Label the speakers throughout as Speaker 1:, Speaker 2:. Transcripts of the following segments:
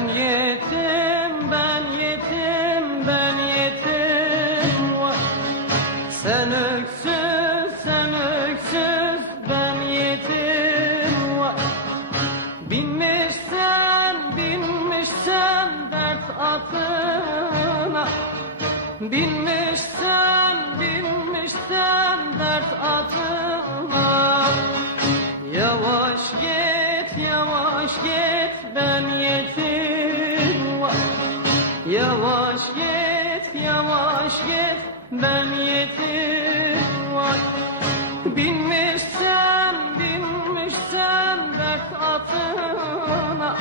Speaker 1: Ben yetim, ben yetim, ben yetim. Sen öksüz, sen öksüz, ben yetim var. Binmişsen, binmişsen dert atına. Binmişsen, binmişsen dert atına. Yavaş git, yavaş git, ben yetim. Yavaş git, yavaş git, ben yetim var. Binmişsen, binmişsen dert atına.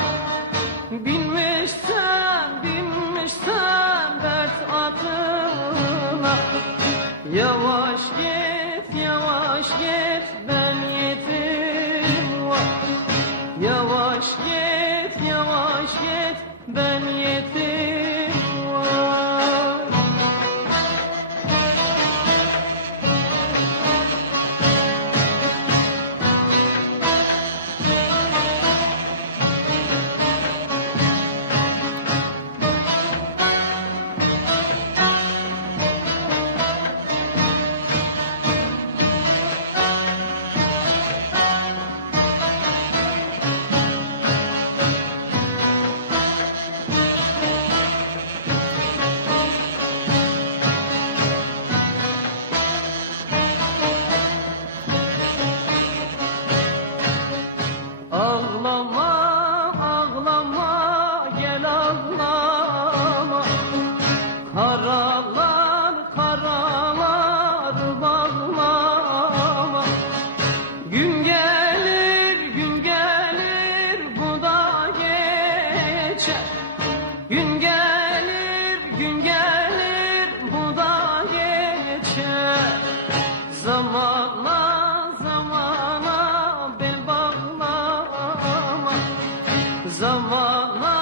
Speaker 1: Binmişsen, binmişsen dert atına. Yavaş git, yavaş git, ben yetim var. Yavaş git, yavaş git, ben yetim karalar karalar bağlama. Gün gelir gün gelir bu da geçer. Gün gelir gün gelir bu da geçer. Zamanla zamana bel bağlama. Zamana